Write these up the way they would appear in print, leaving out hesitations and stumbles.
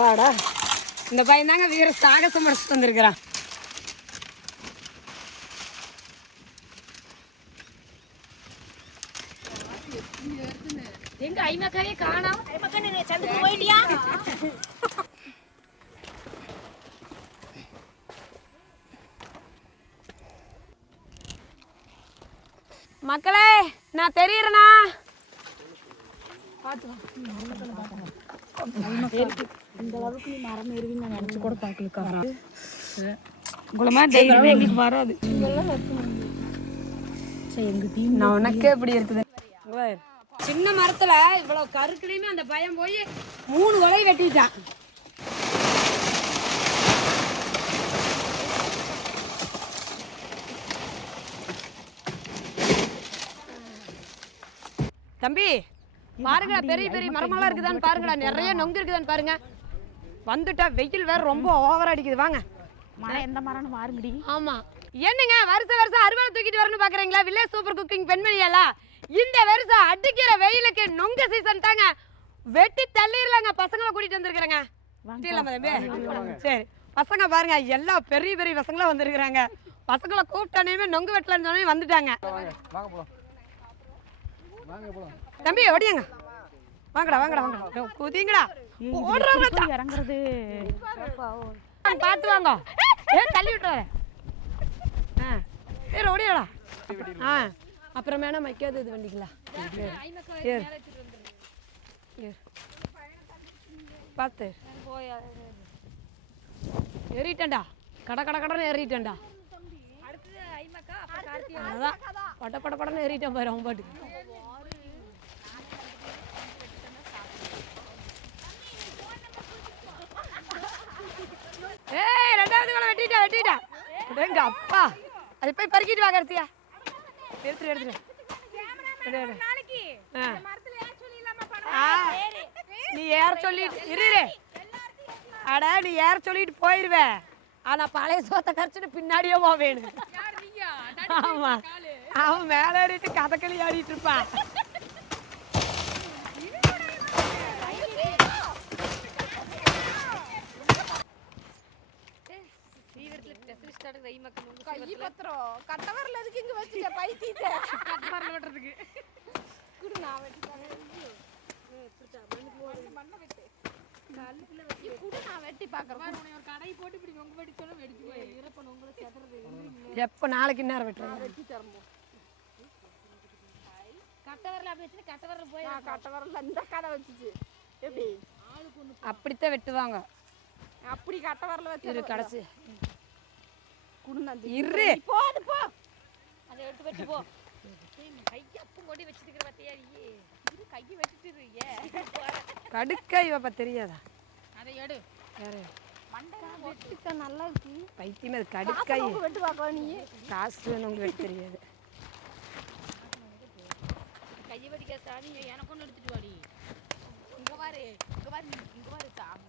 பாடா இந்த பையன் தாங்க வீர சாகசம் படிச்சுட்டு வந்திருக்கிறான். எங்க ஐமக்காவே காணோம். போயிட்டியா? மக்களே நான் தெரியுறேனா? இந்த அளவுக்கு நீ மரம் ஏறுவீங்க நான் நினச்சி கூட பார்க்கலக்கா. உங்களை மாதிரி தைரியம் எங்களுக்கு வராது. நான் உனக்கே இப்படி இருக்குது. சின்ன மரத்துல இவ்வளவு கருக்குலையுமே அந்த பையன் போய் 3 உலை வெட்டிட்டான். தம்பி பாருங்க, பெரிய பெரிய மரமெல்லாம் இருக்குதான்னு பாருங்கடா, நிறைய நொங்கு இருக்குதான்னு பாருங்க. வந்துட்டா வெயில் வேற ரொம்ப ஓவரா அடிக்குது. வாங்க மரம் எந்த மரம்னு பாருங்கடி. ஆமா என்னங்க வருஷம் அறுவடை தூக்கிட்டு வரணும் பாக்குறீங்களா? வில்லேஜ் சூப்பர் குக்கிங் பெண்மணியாலா இந்த வருஷம் அடிக்கிற வெயிலுக்கு நொங்கு சீசன் தாங்க. வெட்டி தள்ளிடலாங்க. பசங்களை கூட்டிட்டு வந்திருக்கிறேங்க. சரி பசங்க பாருங்க, எல்லா பெரிய பெரிய பசங்களும் வந்திருக்கிறாங்க. பசங்களை கூப்பிட்டானே நொங்கு வெட்டலன்னு சொன்னே வந்துட்டாங்க. தம்பி ஓடியாங்க, வாங்கடா வாங்கடா வாங்கடா, குதிங்கடா. இறங்குறது பார்த்து வாங்க. தள்ளி விட்டு சரி ஓடியாடா. அப்புறமேனா மைக்காது இது வண்டிக்கலாம். பார்த்து ஏறிட்டேன்டா, கடை கடை கடைன்னு ஏறிட்டேன்டா. அதான் பட்ட பட படன்னு ஏறிட்டேன் பாரு அவன் பாட்டுக்கு. ஏய் ரெண்டாவது கூட வெட்டிட்டா. எங்க அப்பா அது போய் பறிக்கிட்டு வாங்க. எடுத்தியா எடுத்துட்டு நீ ஏற சொல்லிட்டு இரு. அட நீ ஏற சொல்லிட்டு போயிருவே. ஆனா பழைய சோத்தை கரைச்சிட்டு பின்னாடியே போவேணும். ஆமா அவன் மேல ஏறிட்டு கதகளி ஆடிட்டு இருப்பான். எப்ப நாளைக்கு நேரம் வெட்டுறேன். அப்படித்தான் வெட்டுவாங்க. அப்படி கட்ட வரல வச்சு கடைசி இரு போது போ. அதை எடுத்து வெட்டு போ. கையப்பம் கொடி வச்சிருக்கிற பத்தியா இரு, கையை வெட்டிட்டு கடுக்கா இவ தெரியாதா? அதை எடு. வேற மண்டை நல்லா இருக்கு. பைத்தியமே அது கடுக்காய். வெட்டு பார்க்க நீ காசு வேணும் உங்களுக்கு வெட்ட தெரியாது. கையை வெட்டிக்க சாமி. எனக்கு ஒன்று எடுத்துட்டு வாடி. இங்க பாரு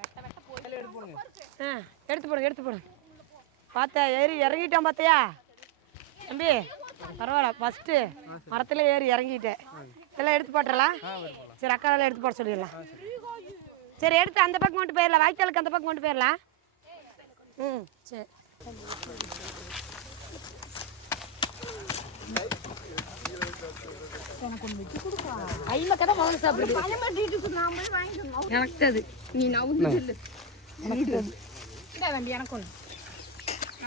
வெட்ட வெட்ட போய் எடுத்து போடுங்க. பார்த்தா ஏறி இறங்கிட்டான் பார்த்தியா தம்பி? பரவாயில்ல, ஃபஸ்ட்டு மரத்துல ஏறி இறங்கிட்டேன். இதெல்லாம் எடுத்து போட்டுடலாம். சரி அக்கா எல்லாம் எடுத்து போட சொல்லிடலாம். சரி எடுத்து அந்த பக்கம் கொண்டு போயிடலாம். வாய்க்காலுக்கு அந்த பக்கம் கொண்டு போயிடலாம். சரி ஐமக்கா தான் முதல்ல சாப்பிடுது. எனக்கு அது நீ நவுந்து வேண்டி எனக்கு ஒன்று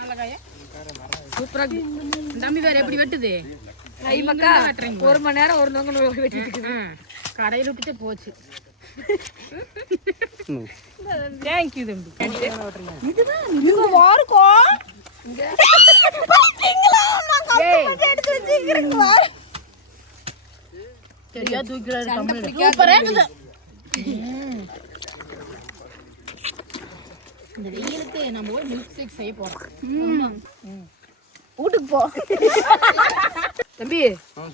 நல்ல காய சூப்பராக தம்பி வேற எப்படி வெட்டுது? ஐமக்கா 1 மணி நேரம் ஒரு நொங்கு வெட்டிட்டு இருக்குது. கடையில் விட்டுட்டு போச்சு. தேங்க்யூ தம்பி. இதுதான் வாருக்கோ எடுத்து வச்சுக்கிறீங்க. சரியா தூக்கிறாரு. சூப்பரா இருக்குது. இந்த வெயிலுக்கு நம்ம ஒரு மில்க் ஷேக் செய்ய போறோம். வீட்டுக்கு போ தம்பி.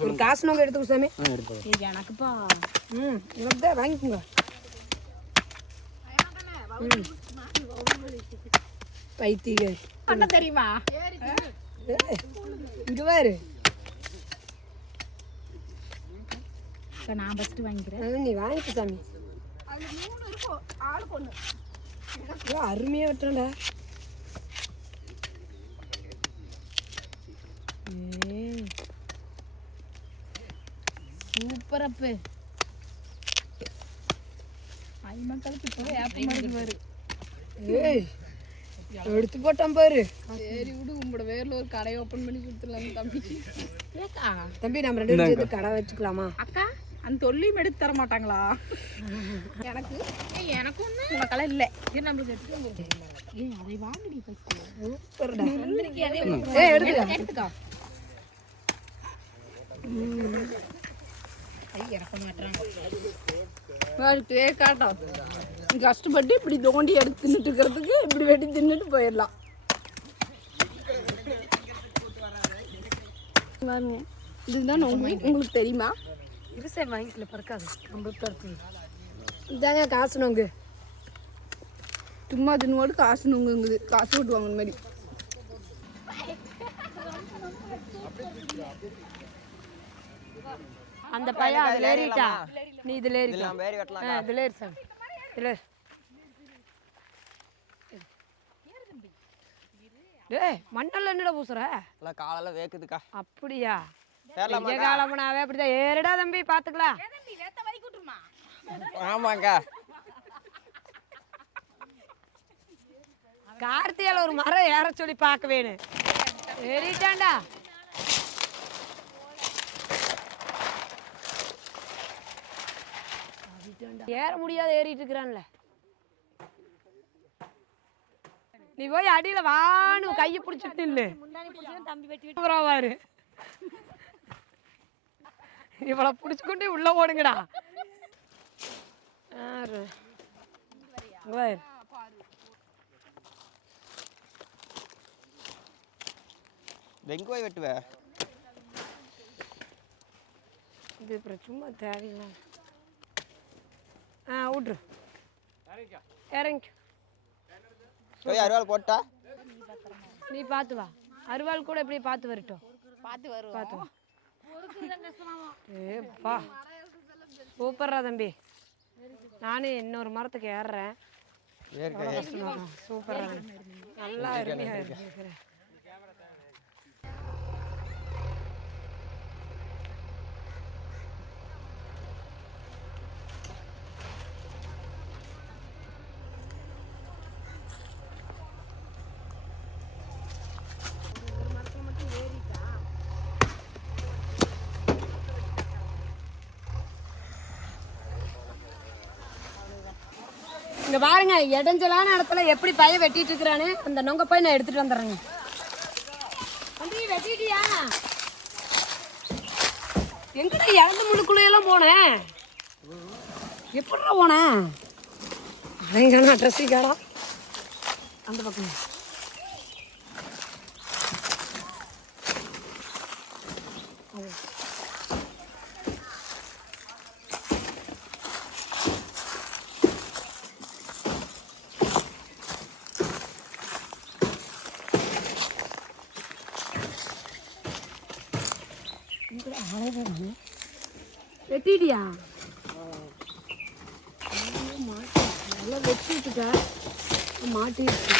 ஒரு காசு நோங்க எடுத்துக்கோ சாமி. எனக்குப்பா எனக்கு தான் வாங்கிக்கோங்க. பைத்திய பண்ண தெரியுமா? இங்க பாரு. நான் ஃபர்ஸ்ட் வாங்கிக்கிறேன். நீ வாங்கிக்க சாமி. அதுல 3 இருக்கும். ஆளுக்கு 1. அருமையாக வெட்டுறேன்டா. சூப்பர் அப்பு. ஐ மக்களுக்கு இப்போ ஏப்ப மாதிரி பாரு. ஏய் எடுத்து போட்டான் பாரு. சரி விடு, உங்களோட வேரில் ஒரு கடை ஓப்பன் பண்ணி கொடுத்துடலாம் தம்பிக்கு. ஏக்கா தம்பி நம்ம 2 பேரும் சேர்த்து கடை வச்சுக்கலாமா? அக்கா அந்த தொல்லியும் எடுத்து தர மாட்டாங்களா? எனக்கு எனக்கு ஒன்றும் உனக்கெல்லாம் இல்லை. இது நம்மளுக்கு எடுத்துட்டு ஏய் அதை வாங்கடி ஃபஸ்ட்டு. சூப்பர்டா. ஏய் எடுத்துக்கா. கை இறக்க மாட்டாங்க. காட்டும் கஷ்டப்பட்டு இப்படி தோண்டி எடுத்து தின்னுட்டு இருக்கிறதுக்கு இப்படி வெட்டி தின்னுட்டு போயிடலாம். பாருங்க, இதுதான் உங்களுக்கு தெரியுமா? விவசாயம் வயசில் பறக்காது, நம்மளுக்கு பறக்கு. இதாங்க காசு நோங்கு. சும்மா தின்னோடு காசு நோங்குங்குது, காசு போட்டு வாங்கின மாதிரி. அந்த பையன் அதில் ஏறிட்டா, நீ இதில் ஏறிட்டா. இதில் ஏறி சார், இதில் டேய் மண்ணெல்லாம் என்னடா பூசுற? காலெல்லாம் வேக்குதுக்கா. அப்படியா? காலம்னாவே அப்படிதான். ஏறிடா தம்பி, பார்த்துக்கலாம். ஆமாக்கா. கார்த்தியால ஒரு மரம் ஏற சொல்லி பார்க்க வேணும். ஏறிட்டான்டா. ஏற முடியாத ஏறிட்டு இருக்கிறான்ல. நீ போய் அடியில வானு கையை பிடிச்சிட்டு இல்ல தம்பி வெட்டி இவளை பிடிச்சுக்கொண்டு உள்ள ஓடுங்கடா. வெங்குவாய் வெட்டுவ இது அப்புறம் சும்மா தேவையில்லை. விட்ரு இறங்கி போய் அருவாள் போட்டா நீ பார்த்து வா. அருவாள் கூட எப்படி பார்த்து வரட்டும். பார்த்து வரும், பார்த்து வா. ஏப்பா சூப்பர்ரா தம்பி. நானும் இன்னொரு மரத்துக்கு ஏறுறேன். சூப்பரா நல்லா அருமையாக இருக்கிறேன். இங்க பாருங்க, இடைஞ்சலான இடத்துல எப்படி பையன் வெட்டிட்டு இருக்கிறானு. அந்த நொங்க போய் நான் எடுத்துட்டு வந்துடுறேங்க. தம்பி வெட்டிட்டியா? எங்கடா இறந்த முழுக்குள்ளையெல்லாம் போனேன்? எப்படா போனேன்? அதைங்கானா ட்ரெஸ்ஸிக்காடா அந்த பக்கம். வெட்டிட்டியா? நல்லா வெட்டிட்டுக்க மாட்டிடுச்சு.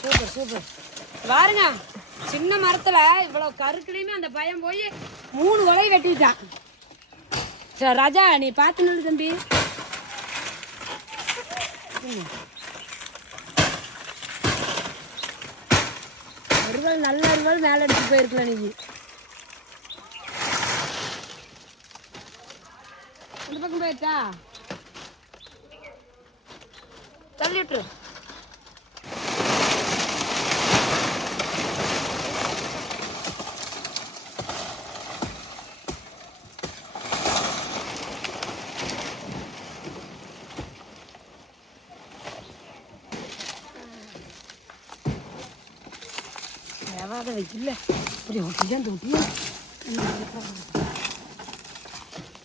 Super super. பாருங்க, சின்ன மரத்துல இவ்வளவு கருக்குலையுமே அந்த பையன் போய் 3 கொலை வெட்டிட்டான். சரி ராஜா, நீ பார்த்து நில்லு தம்பி. அருவாள் நல்ல அருவாள் மேலே எடுத்துட்டு போயிருக்கலாம். நீ இந்த பக்கம் போயிட்டா தள்ளி விட்டுரு. வைக்கல இப்படி ஒட்டியா தொட்டியா.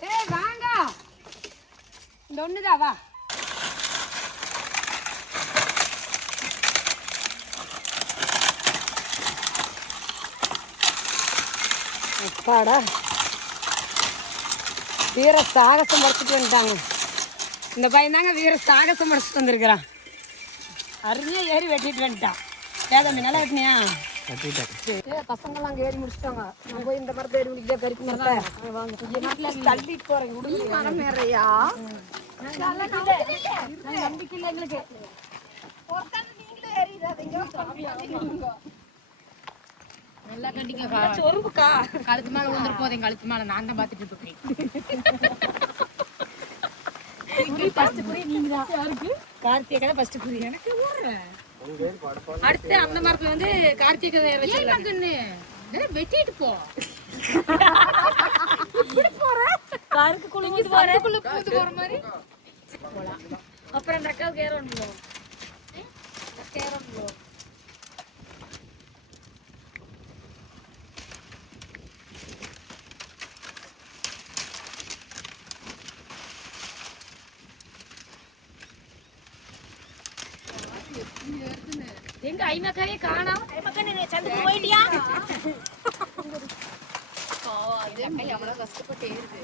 ஏய் வாங்க, இந்த ஒண்ணுதா வா. அப்பாடா வீர சாகசம் படைச்சிட்டு வந்துட்டாங்க. இந்த பையன் தாங்க வீர சாகசம் படைச்சிட்டு வந்திருக்கிறான். அருமையாக ஏறி வெட்டிட்டு வந்துட்டான். ஏதம்பி நல்லா வெட்டினியா? பசங்கள்லாம் அங்கே ஏறி முடிச்சிட்டாங்க. நான் போய் இந்த மரத்தை ஏறி முடிக்கிட்டே கறிக்கு மரத்தை தள்ளிட்டு போகிறேன். மரம் நிறையா நம்பிக்கை இல்லை எங்களுக்கு. நல்லா கண்டிக்கா சொருப்புக்கா கழுத்து மேல வந்துரு போதேன். கழுத்து மேல நான் தான் பாத்துட்டு இருக்கேன். கார்த்திகை ஃபர்ஸ்ட் புரி எனக்கு அடுத்து அந்த மரத்துல வந்து கார்த்திகை வெட்டிட்டு போ காருக்கு குளிஞ்சிட்டு போற மாதிரி அப்புறம் அந்த அக்காவுக்கு ஏறணும்ல எங்க ஐமக்காயே காணோம். ஐமக்கா நீ சந்துக்கு போயிட்டியா? எவ்வளவு கஷ்டப்பட்டு ஏறுது.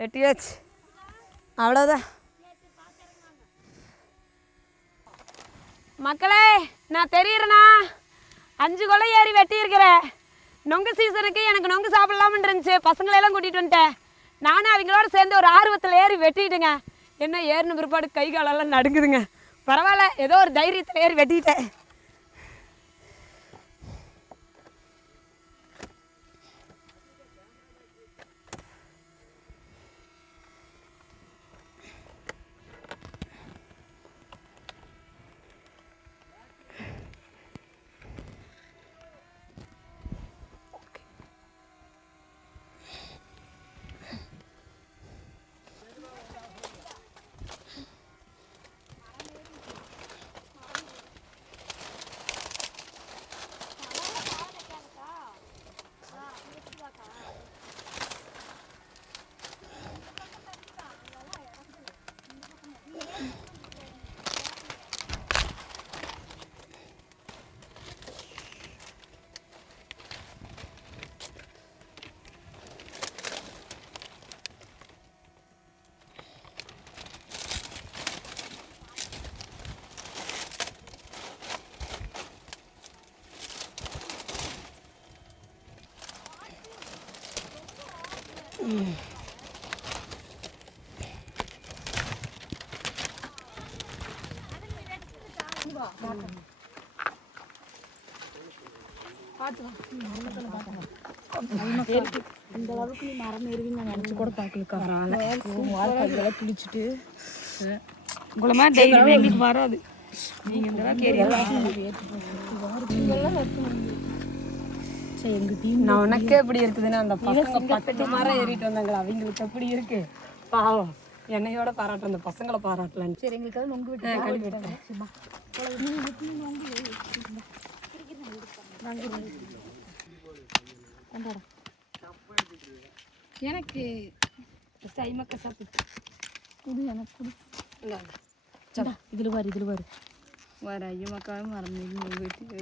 வெட்டியாச்சு, அவ்வளோதான். மக்களே, நான் தெரியுறேண்ணா 5 கொலை ஏறி வெட்டியிருக்கிறேன். நொங்கு சீசனுக்கு எனக்கு நொங்கு சாப்பிடலாம்னு இருந்துச்சு. பசங்களெல்லாம் கூட்டிகிட்டு வந்துட்டேன். நானும் அவங்களோட சேர்ந்து ஒரு ஆர்வத்தில் ஏறி வெட்டிட்டுங்க. என்ன ஏறின பிற்பாடு கை காலெல்லாம் நடுங்குதுங்க. பரவாயில்ல, ஏதோ ஒரு தைரியத்தில் ஏறி வெட்டிட்டேன். இந்த அளவுக்கு நீ மரம் ஏறுவீங்க நான் நினச்சி கூட பார்க்கலக்கா. கிழிச்சிட்டு உங்களை மாதிரி தைரியம் எங்களுக்கு வராது. நீங்கள் இந்த நான் உனக்கு எப்படி இருக்குதுன்னு அந்த பசங்க 10 மரம் ஏறிட்டு வந்தாங்களா, அவங்களுக்கு எப்படி இருக்கு பாவம். என்னையோட பாராட்டு அந்த பசங்களை பாராட்டலான்னு. சரி, எங்களுக்காக நொங்கு விட்டு எனக்கு ஐமக்கா சாப்பிட்டு இது எனக்கு கொடு. இதில் வரு வர ஐயமக்காவே மரம் வீட்டு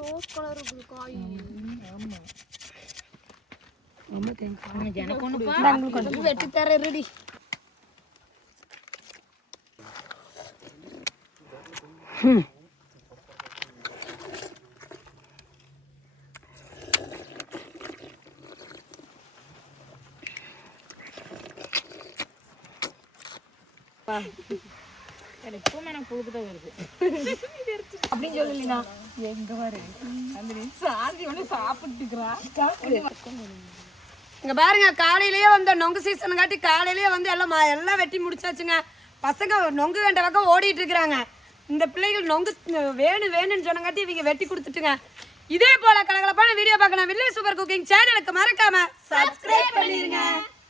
ரோஸ் கலர் இருக்குது காய். எனக்கு ஒன்று வெட்டி தர ரெடி. அப்படின்னு சொல்லலைண்ணா எங்க பாரு அந்த சாந்தி ஒன்று சாப்பிட்டுக்கிறா. இங்க பாருங்க, காலையிலேயே வந்த நொங்கு சீசன் காட்டி காலையிலேயே வந்து எல்லாம் எல்லாம் வெட்டி முடிச்சாச்சுங்க. பசங்க நொங்கு வேண்ட பக்கம் ஓடிட்டு இருக்கிறாங்க. இந்த பிள்ளைகள் நொங்கு வேணும்னு சொன்னங்காட்டி இவங்க வெட்டி கொடுத்துட்டுங்க. இதே போல கலகலப்பான வீடியோ பார்க்கணும் வில்லேஜ் சூப்பர் குக்கிங் சேனலுக்கு மறக்காம சப்ஸ்கிரைப் பண்ணிருங்க.